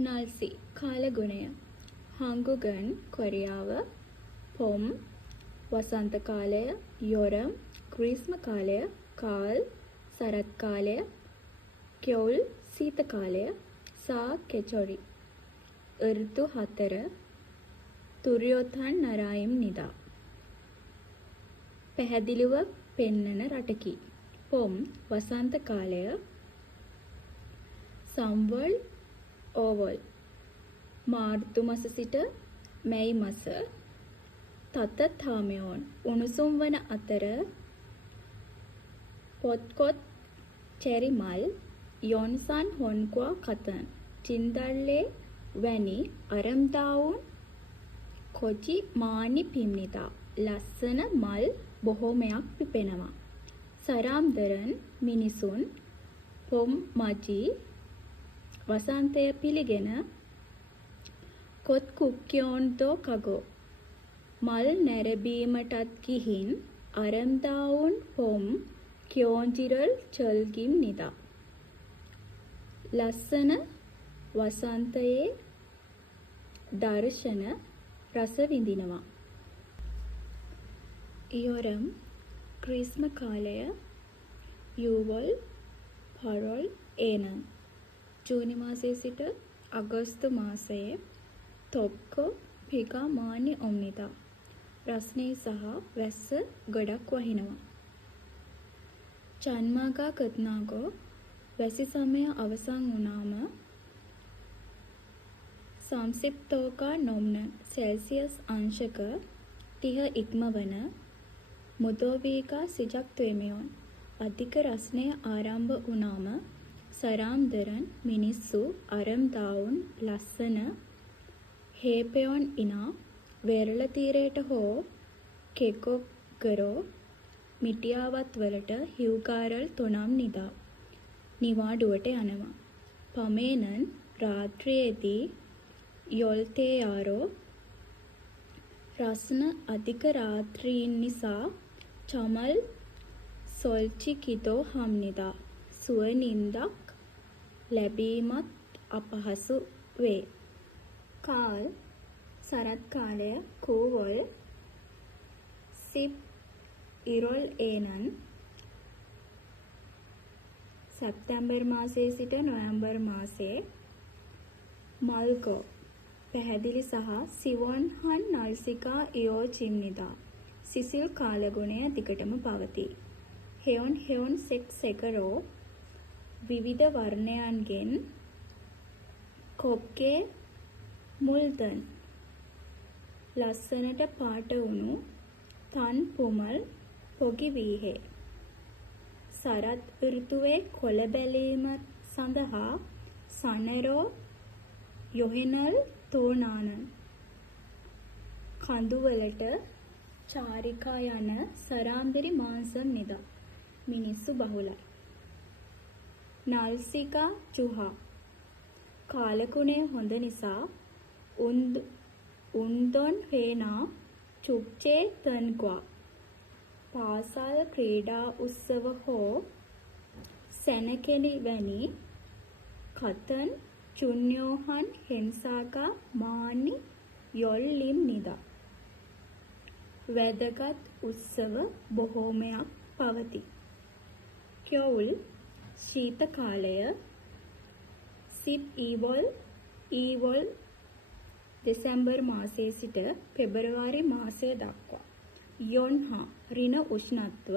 නල්සි කාලගුණය හංගුගන් කොරියාව පොම් වසන්ත කාලය යොරම් ග්‍රීස්ම කාලය කාල් සරත් කාලය කියොල් සීත කාලය සා කෙචොරි ඍතු 4 තුර්යොතන් නරායිම් නිදා පැහැදිලිව පෙන්නන රටකි පොම් වසන්ත කාලය සම්වල් ඕවල් මාර්තු මස සිට මැයි මස තත තාමයෝන් උණුසුම් වන අතර පොත්කොත් චෙරි මල් යොන්සන් හොන්කුවා කතන් චින්දල්ලේ වැනි අරම්දාවුන් කොචි මානි පිම්නිතා ලස්සන මල් බොහෝමයක් පිපෙනවා සරාම්දරන් මිනිසුන් පොම් මජි වසන්තය පිළිගෙන කොත් කුක්කියෝන්තෝ කගෝ මල් නැරබීමටත් ගිහින් අරම්දාවුන් පොම් කියෝන්ජිරල් චල්ගිම් නිදා ලස්සන වසන්තයේ දර්ශන රස විඳිනවා ඉයොරම් ග්‍රීස්ම කාලය යූවල් පරොල් ඒනන් ජූනි මාසයේ සිට අගෝස්තු මාසයේ තොප්කො පිකා මානි ඔම්නිතා රස්නේ සහ වැස්ස ගොඩක් වහිනවා චන්මාගා කත්නාගෝ වැසි සමය අවසන් වුණාම සංසිප්තෝකා නොම්න සෙල්සියස් අංශක 30 ඉක්මවන මුදෝවීකා සිජක් ත්වෙමියොන් අධික රස්නය ආරම්භ වුණාම සරාම්දරන් මිනිස්සු අරම්දාවුන් ලස්සන හේපයොන් ඉනා වෙරළ තීරයට හෝ කෙකොගරෝ මිටියාවත් වලට හිව්කාරල් තොනම් නිදා නිවාඩුවට යනවා පමේනන් රාත්‍රියේදී යොල්තේයාරෝ රස්න අධික රාත්‍රීන් නිසා චමල් සොල්චිකිතෝ හම්නිදා සුවනින්දක් ලැබීමත් අපහසු වේ කාල් සරත් කාලය කූවොල් සිප් ඉරොල් ඒනන් සැප්තැම්බර් මාසයේ සිට නොවැම්බර් මාසයේ මල්ගෝ පැහැදිලි සහ සිවොන් හන් නල්සිකා ඉයෝ චිම්නිදා සිසිල් කාලගුණය දිගටම පවතී හෙයොන් හෙයොන් සෙක් සෙකරෝ විවිධ වර්ණයන්ගෙන් කොප්ගේ මුල්දන් ලස්සනට පාට වුණු තන් පුමල් පොගි වීහේ සරත් ඍතුවේ කොළ බැලීම සඳහා සනරෝ යොහෙනල් තෝනානන් කඳුවලට චාරිකා යන සරාම්බිරි මාංශම් නිදා මිනිස්සු බහුලයි නල්සිකා චුහා කාලකුණය හොඳ නිසා උන්දොන් හේනා චුක්චේ තන්ක්වා පාසල් ක්‍රීඩා උත්සව හෝ සැනකෙළි වැනි කතන් චුන්යෝහන් හෙන්සාකා මානි යොල්ලිම් නිදා වැදගත් උත්සව බොහෝමයක් පවතී කියොල් ශීත කාලය සිප් ඊවොල් දෙසැම්බර් මාසයේ සිට පෙබරවාරි මාසය දක්වා යොන්හා ඍණ උෂ්ණත්ව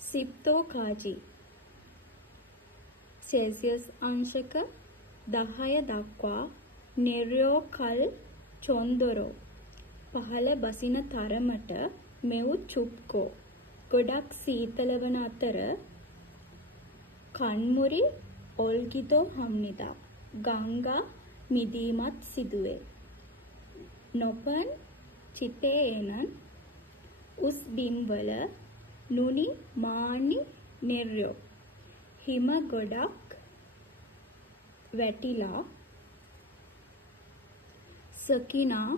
සිප්තෝ කාජි සෙල්සියස් අංශක 10 දක්වා නෙර්යෝ කල් චොන්දොරෝ පහළ බසින තරමට මෙව් චුප්කෝ ගොඩක් සීතල වන අතර කන්මුරි ඔල්ගිතෝ හම්නිදා ගංගා මිදීමත් සිදුවේ නොපන් චිපේනන් උස් බිම්වල නුනි මානි නෙර්යෝ හිම ගොඩක් වැටිලා සකිනා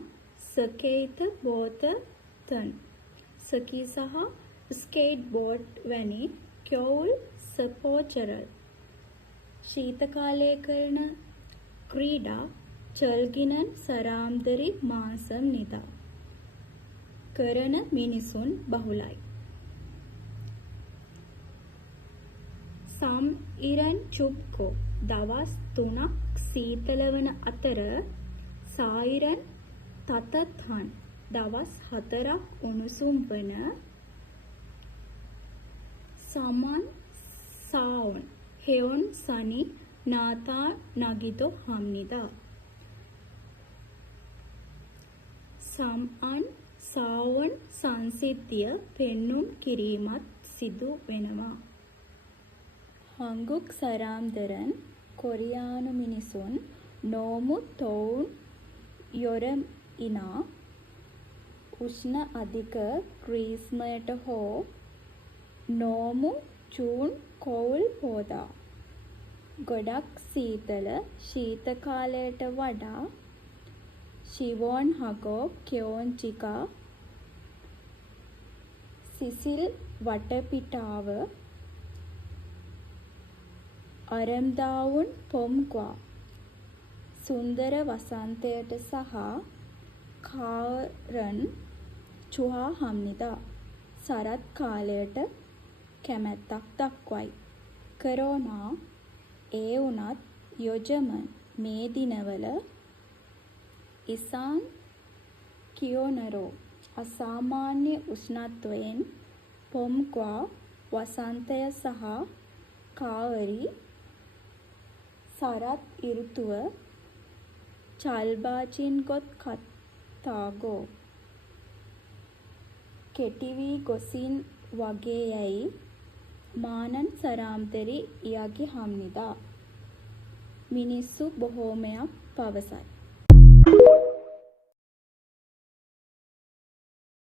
සකේත බෝත තන් සකී සහ ස්කේට් බෝඩ් වැනි කියොල් සපෝචරල් ශීත කාලයේ කරන ක්‍රීඩා චල්ගිනන් සරාම්දරි මාසම් නිදා. කරන මිනිසුන් බහුලයි. සම් ඉරන් චුබ්කෝ දවස් 3ක් සීතල වන අතර සායිරන් තතත්හන් දවස් 4ක් උණුසුම් වන සමන් සාවුන් හෙවුන් සනි නාතා නගිතෝ හම්නිදා. සම්අන් සාවුන් සංසිද්ධිය පෙන්නුම් කිරීමත් සිදු වෙනවා. හංගුක් සරාම්දරන් කොරියානු මිනිසුන් නෝමු තොවුන් යොරම් ඉනා උෂ්ණ අධික ග්‍රීස්මයට හෝ නෝමු චූන් කොවුල් පෝදා ගොඩක් සීතල ශීත කාලයට වඩා ශිවෝන් හගෝ කෙෝන්චිකා සිසිල් වටපිටාව අරම්දාවුන් පොම්ග්වා සුන්දර වසන්තයට සහ කාරන් චුහා හම්නිදා සරත් කාලයට කැමැත්තක් දක්වයි. කරෝනා ඒ වුණත් යොජමන් මේ දිනවල ඉසාන් කියෝනරෝ අසාමාන්‍ය උෂ්ණත්වයෙන් පොම්ග්වා වසන්තය සහ කාවරි සරත් ඍතුව චල්බාචින් ගොත් කතාගෝ කෙටි වී ගොසින් වගේ යැයි මානන් සරාම්තරි ඉයගේ හම්නිදා මිනිස්සු බොහෝමයක් පවසයි.